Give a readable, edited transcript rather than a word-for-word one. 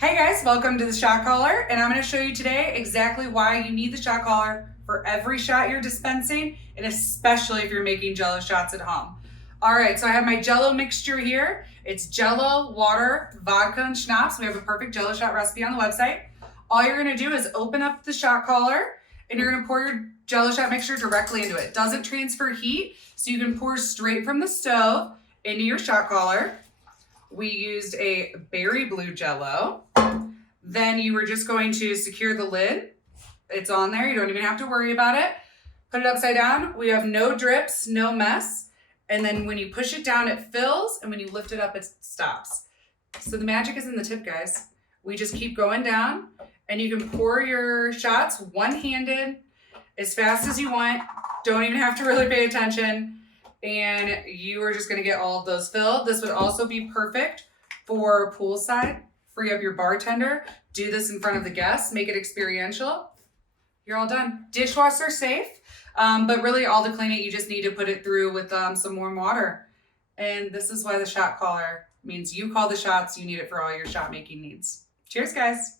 Hey guys, welcome to the shot caller, and I'm going to show you today exactly why you need the shot caller for every shot you're dispensing, and especially if you're making Jello shots at home. All right, so I have my Jello mixture here. It's Jello, water, vodka, and schnapps. We have a perfect Jello shot recipe on the website. All you're going to do is open up the shot caller, and you're going to pour your Jello shot mixture directly into it. It doesn't transfer heat, so you can pour straight from the stove into your shot caller. We used a berry blue Jello. Then you were just going to secure the lid. It's on there. You don't even have to worry about it. Put it upside down. We have no drips, no mess. And then when you push it down, it fills. And when you lift it up, it stops. So the magic is in the tip, guys. We just keep going down. And you can pour your shots one-handed as fast as you want. Don't even have to really pay attention. And you are just going to get all of those filled. This would also be perfect for poolside. Free up your bartender. Do this in front of the guests. Make it experiential. You're all done. Dishwasher safe. But really all to clean it, you just need to put it through with some warm water. And this is why the shot caller means you call the shots. You need it for all your shot making needs. Cheers, guys.